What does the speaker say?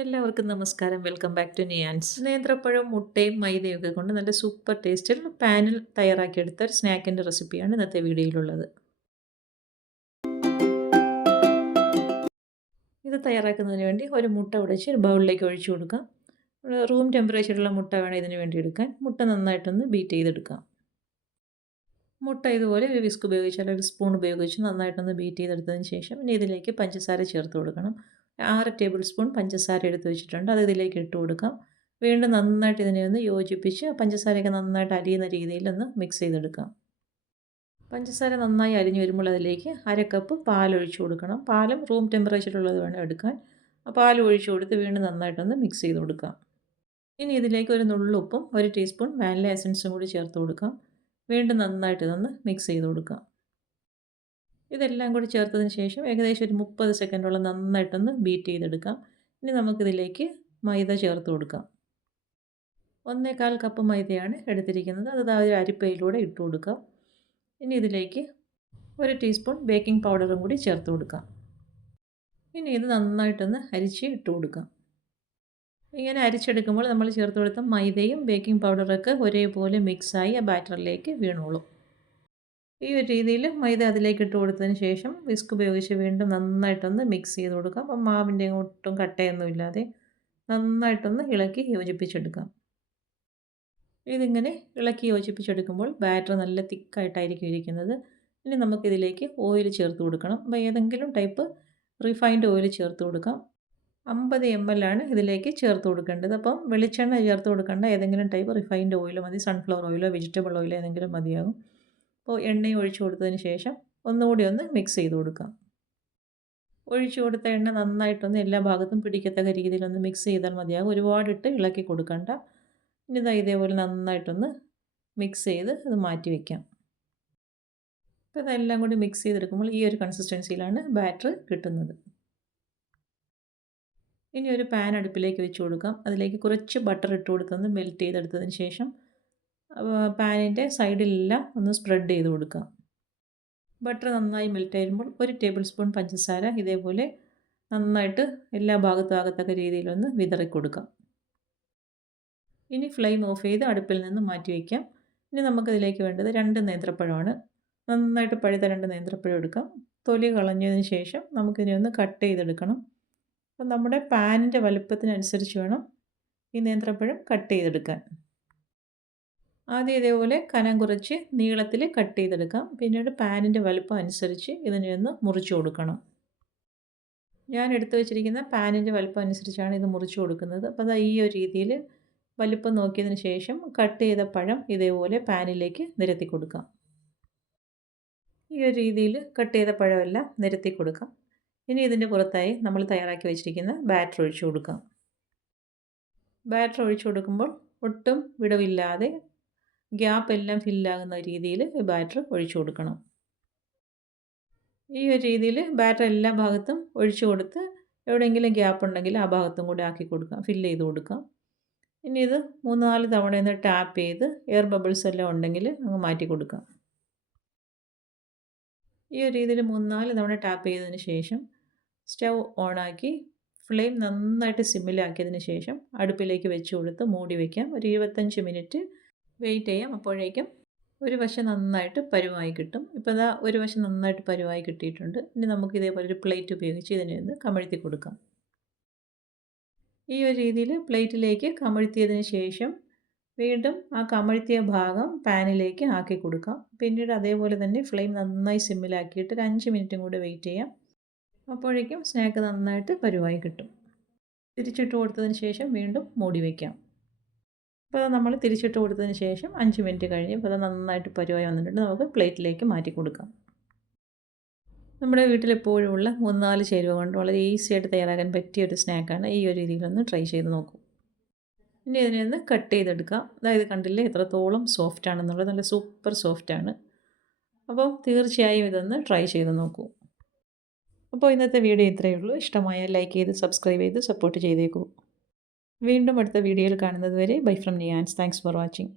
എല്ലാവർക്കും നമസ്കാരം. Welcome back to Niyans. നേന്ത്രപ്പഴവും മുട്ടയും മൈദയൊക്കെ കൊണ്ട് നല്ല സൂപ്പർ ടേസ്റ്റിൽ പാനിൽ തയ്യാറാക്കിയെടുത്ത ഒരു സ്നാക്കിൻ്റെ റെസിപ്പിയാണ് ഇന്നത്തെ വീഡിയോയിലുള്ളത്. ഇത് തയ്യാറാക്കുന്നതിന് വേണ്ടി ഒരു മുട്ട ഉടച്ച് ഒരു ബൗളിലേക്ക് ഒഴിച്ചു കൊടുക്കാം. റൂം ടെമ്പറേച്ചറുള്ള മുട്ട വേണം ഇതിന് വേണ്ടി എടുക്കാൻ. മുട്ട നന്നായിട്ടൊന്ന് ബീറ്റ് ചെയ്തെടുക്കാം. മുട്ട ഇതുപോലെ ഒരു വിസ്ക് ഉപയോഗിച്ച് അല്ലെങ്കിൽ ഒരു സ്പൂൺ ഉപയോഗിച്ച് നന്നായിട്ടൊന്ന് ബീറ്റ് ചെയ്തെടുത്തതിന് ശേഷം ഇനി ഇതിലേക്ക് പഞ്ചസാര ചേർത്ത് കൊടുക്കണം. 6 ടേബിൾ സ്പൂൺ പഞ്ചസാര എടുത്ത് വെച്ചിട്ടുണ്ട്. അത് ഇതിലേക്ക് ഇട്ട് കൊടുക്കാം. വീണ്ടും നന്നായിട്ട് ഇതിനെ ഒന്ന് യോജിപ്പിച്ച് പഞ്ചസാരയൊക്കെ നന്നായിട്ട് അലിയുന്ന രീതിയിലൊന്ന് മിക്സ് ചെയ്തെടുക്കാം. പഞ്ചസാര നന്നായി അലിഞ്ഞ് വരുമ്പോൾ അതിലേക്ക് 1/2 കപ്പ് പാലൊഴിച്ച് കൊടുക്കണം. പാലും റൂം ടെമ്പറേച്ചറുള്ളത് വേണം എടുക്കാൻ. പാൽ ഒഴിച്ച് കൊടുത്ത് വീണ്ടും നന്നായിട്ടൊന്ന് മിക്സ് ചെയ്ത് കൊടുക്കാം. ഇനി ഇതിലേക്ക് ഒരു നുള്ളുപ്പും 1 ടീസ്പൂൺ വാനില എസൻസും കൂടി ചേർത്ത് കൊടുക്കാം. വീണ്ടും നന്നായിട്ട് ഇതൊന്ന് മിക്സ് ചെയ്ത് കൊടുക്കാം. ഇതെല്ലാം കൂടി ചേർത്തതിന് ശേഷം ഏകദേശം ഒരു 30 സെക്കൻഡോളം നന്നായിട്ടൊന്ന് ബീറ്റ് ചെയ്തെടുക്കാം. ഇനി നമുക്കിതിലേക്ക് മൈദ ചേർത്ത് കൊടുക്കാം. 1/4 കപ്പ് മൈദയാണ് എടുത്തിരിക്കുന്നത്. അത് ഒരു അരിപ്പയിലൂടെ ഇട്ട് കൊടുക്കാം. ഇനി ഇതിലേക്ക് 1 ടീസ്പൂൺ ബേക്കിംഗ് പൗഡറും കൂടി ചേർത്ത് കൊടുക്കാം. ഇനി ഇത് നന്നായിട്ടൊന്ന് അരിച്ച് ഇട്ട് കൊടുക്കാം. ഇങ്ങനെ അരിച്ചെടുക്കുമ്പോൾ നമ്മൾ ചേർത്ത് കൊടുത്ത മൈദയും ബേക്കിംഗ് പൗഡറൊക്കെ ഒരേപോലെ മിക്സായി ആ ബാറ്ററിലേക്ക് വീണോളും. ഈ ഒരു രീതിയിൽ മൈദ അതിലേക്ക് ഇട്ട് കൊടുത്തതിന് ശേഷം വിസ്ക് ഉപയോഗിച്ച് വീണ്ടും നന്നായിട്ടൊന്ന് മിക്സ് ചെയ്ത് കൊടുക്കാം. അപ്പം മാവിൻ്റെ ഒട്ടും കട്ടയൊന്നും ഇല്ലാതെ നന്നായിട്ടൊന്ന് ഇളക്കി യോജിപ്പിച്ചെടുക്കാം. ഇതിങ്ങനെ ഇളക്കി യോജിപ്പിച്ചെടുക്കുമ്പോൾ ബാറ്റർ നല്ല തിക്കായിട്ടായിരിക്കും ഇരിക്കുന്നത്. ഇനി നമുക്കിതിലേക്ക് ഓയിൽ ചേർത്ത് കൊടുക്കണം. അപ്പോൾ ഏതെങ്കിലും ടൈപ്പ് റിഫൈൻഡ് ഓയിൽ ചേർത്ത് കൊടുക്കാം. 50 ml ആണ് ഇതിലേക്ക് ചേർത്ത് കൊടുക്കേണ്ടത്. അപ്പം വെളിച്ചെണ്ണ ചേർത്ത് കൊടുക്കേണ്ട ഏതെങ്കിലും ടൈപ്പ് റിഫൈൻഡ് ഓയിൽ മതി. സൺഫ്ലവർ ഓയിലോ വെജിറ്റബിൾ ഓയിലോ ഏതെങ്കിലും മതിയാകും. അപ്പോൾ എണ്ണയും ഒഴിച്ചു കൊടുത്തതിന് ശേഷം ഒന്നുകൂടി ഒന്ന് മിക്സ് ചെയ്ത് കൊടുക്കാം. ഒഴിച്ചു കൊടുത്ത എണ്ണ നന്നായിട്ടൊന്ന് എല്ലാ ഭാഗത്തും പിടിക്കത്തക്ക രീതിയിലൊന്ന് മിക്സ് ചെയ്താൽ മതിയാകും. ഒരുപാടിട്ട് ഇളക്കി കൊടുക്കണ്ട. ഇനി ഇതേപോലെ നന്നായിട്ടൊന്ന് മിക്സ് ചെയ്ത് അത് മാറ്റി വയ്ക്കാം. അപ്പോൾ ഇതെല്ലാം കൂടി മിക്സ് ചെയ്തെടുക്കുമ്പോൾ ഈ ഒരു കൺസിസ്റ്റൻസിയിലാണ് ബാറ്റർ കിട്ടുന്നത്. ഇനി ഒരു പാൻ അടുപ്പിലേക്ക് വെച്ച് കൊടുക്കാം. അതിലേക്ക് കുറച്ച് ബട്ടർ ഇട്ട് കൊടുത്തൊന്ന് മെൽറ്റ് ചെയ്തെടുത്തതിന് ശേഷം പാനിൻ്റെ സൈഡിലെല്ലാം ഒന്ന് സ്പ്രെഡ് ചെയ്ത് കൊടുക്കാം. ബട്ടർ നന്നായി മെൽറ്റ് ആകുമ്പോൾ 1 ടേബിൾ സ്പൂൺ പഞ്ചസാര ഇതേപോലെ നന്നായിട്ട് എല്ലാ ഭാഗത്തും ആകത്തക്ക രീതിയിലൊന്ന് വിതറി കൊടുക്കാം. ഇനി ഫ്ലെയിം ഓഫ് ചെയ്ത് അടുപ്പിൽ നിന്ന് മാറ്റി വയ്ക്കാം. ഇനി നമുക്കിതിലേക്ക് വേണ്ടത് 2 നേന്ത്രപ്പഴമാണ്. നന്നായിട്ട് പഴുത്ത 2 നേന്ത്രപ്പഴം എടുക്കാം. തൊലി കളഞ്ഞതിന് ശേഷം നമുക്കിതിനെ ഒന്ന് കട്ട് ചെയ്തെടുക്കണം. അപ്പം നമ്മുടെ പാനിൻ്റെ വലുപ്പത്തിനനുസരിച്ച് വേണം ഈ നേന്ത്രപ്പഴം കട്ട് ചെയ്തെടുക്കാൻ. ആദ്യം ഇതേപോലെ കനം കുറച്ച് നീളത്തിൽ കട്ട് ചെയ്തെടുക്കാം. പിന്നീട് പാനിൻ്റെ വലുപ്പം അനുസരിച്ച് ഇതിനെ ഒന്ന് മുറിച്ച് കൊടുക്കണം. ഞാൻ എടുത്തു വച്ചിരിക്കുന്ന പാനിൻ്റെ വലുപ്പം അനുസരിച്ചാണ് ഇത് മുറിച്ച് കൊടുക്കുന്നത്. അപ്പോൾ ഈ ഒരു രീതിയിൽ വലുപ്പം നോക്കിയതിന് ശേഷം കട്ട് ചെയ്ത പഴം ഇതേപോലെ പാനിലേക്ക് നിരത്തി കൊടുക്കാം. ഈ ഒരു രീതിയിൽ കട്ട് ചെയ്ത പഴമെല്ലാം നിരത്തി കൊടുക്കാം. ഇനി ഇതിൻ്റെ പുറത്തായി നമ്മൾ തയ്യാറാക്കി വെച്ചിരിക്കുന്ന ബാറ്റർ ഒഴിച്ചു കൊടുക്കാം. ബാറ്റർ ഒഴിച്ചു കൊടുക്കുമ്പോൾ ഒട്ടും വിടവില്ലാതെ ഗ്യാപ്പ് എല്ലാം ഫില്ലാകുന്ന രീതിയിൽ ബാറ്റർ ഒഴിച്ചു കൊടുക്കണം. ഈ ഒരു രീതിയിൽ ബാറ്റർ എല്ലാ ഭാഗത്തും ഒഴിച്ചു കൊടുത്ത് എവിടെയെങ്കിലും ഗ്യാപ്പ് ഉണ്ടെങ്കിൽ ആ ഭാഗത്തും കൂടി ആക്കി കൊടുക്കാം, ഫില്ല് ചെയ്ത് കൊടുക്കാം. ഇനി ഇത് 3-4 തവണ ഒന്ന് ടാപ്പ് ചെയ്ത് എയർ ബബിൾസ് എല്ലാം ഉണ്ടെങ്കിൽ അങ്ങ് മാറ്റി കൊടുക്കാം. ഈ ഒരു രീതിയിൽ 3-4 തവണ ടാപ്പ് ചെയ്തതിന് ശേഷം സ്റ്റവ് ഓണാക്കി ഫ്ലെയിം നന്നായിട്ട് സിമ്മിലാക്കിയതിന് ശേഷം അടുപ്പിലേക്ക് വെച്ച് കൊടുത്ത് മൂടി വയ്ക്കാം. ഒരു 25 മിനിറ്റ് വെയിറ്റ് ചെയ്യാം. അപ്പോഴേക്കും ഒരു വശം നന്നായിട്ട് പരുവായി കിട്ടും. ഇപ്പോൾ ഒരു വശം നന്നായിട്ട് പരുവായി കിട്ടിയിട്ടുണ്ട്. ഇനി നമുക്ക് ഇതേപോലെ ഒരു പ്ലേറ്റ് ഉപയോഗിച്ച് ഇതിനെ ഒന്ന് കമഴ്ത്തി കൊടുക്കാം. ഈ ഒരു രീതിയിൽ പ്ലേറ്റിലേക്ക് കമഴ്ത്തിയതിന് ശേഷം വീണ്ടും ആ കമഴ്ത്തിയ ഭാഗം പാനിലേക്ക് ആക്കി കൊടുക്കാം. പിന്നീട് അതേപോലെ തന്നെ ഫ്ലെയിം നന്നായി സിമ്മിലാക്കിയിട്ട് ഒരു 5 മിനിറ്റും കൂടി വെയിറ്റ് ചെയ്യാം. അപ്പോഴേക്കും സ്നാക്ക് നന്നായിട്ട് പരുവായി കിട്ടും. തിരിച്ചിട്ട് കൊടുത്തതിന് ശേഷം വീണ്ടും മൂടി വയ്ക്കാം. അപ്പോൾ നമ്മൾ തിരിച്ചിട്ട് കൊടുത്തതിന് ശേഷം 5 മിനിറ്റ് കഴിഞ്ഞ് ഇപ്പോൾ നന്നായിട്ട് പരുവായി വന്നിട്ടുണ്ട്. നമുക്ക് പ്ലേറ്റിലേക്ക് മാറ്റി കൊടുക്കാം. നമ്മുടെ വീട്ടിലെപ്പോഴും ഉള്ള 3-4 ചേരുവ കൊണ്ട് വളരെ ഈസി ആയിട്ട് തയ്യാറാക്കാൻ പറ്റിയ ഒരു സ്നാക്കാണ്. ഈ ഒരു രീതിയിലൊന്ന് ട്രൈ ചെയ്ത് നോക്കൂ. ഇനി ഇതിനെ ഒന്ന് കട്ട് ചെയ്തെടുക്കാം. അതായത് കണ്ടില്ലേ എത്രത്തോളം സോഫ്റ്റ് ആണെന്നുള്ളത്, നല്ല സൂപ്പർ സോഫ്റ്റാണ്. അപ്പോൾ തീർച്ചയായും ഇതൊന്ന് ട്രൈ ചെയ്ത് നോക്കൂ. അപ്പോൾ ഇന്നത്തെ വീഡിയോ ഇത്രയേ ഉള്ളൂ. ഇഷ്ടമായാൽ ലൈക്ക് ചെയ്ത് സബ്സ്ക്രൈബ് ചെയ്ത് സപ്പോർട്ട് ചെയ്തേക്കൂ. വീണ്ടും അടുത്ത വീഡിയോയിൽ കാണുന്നത് വരെ bye from Niyans. Thanks for watching.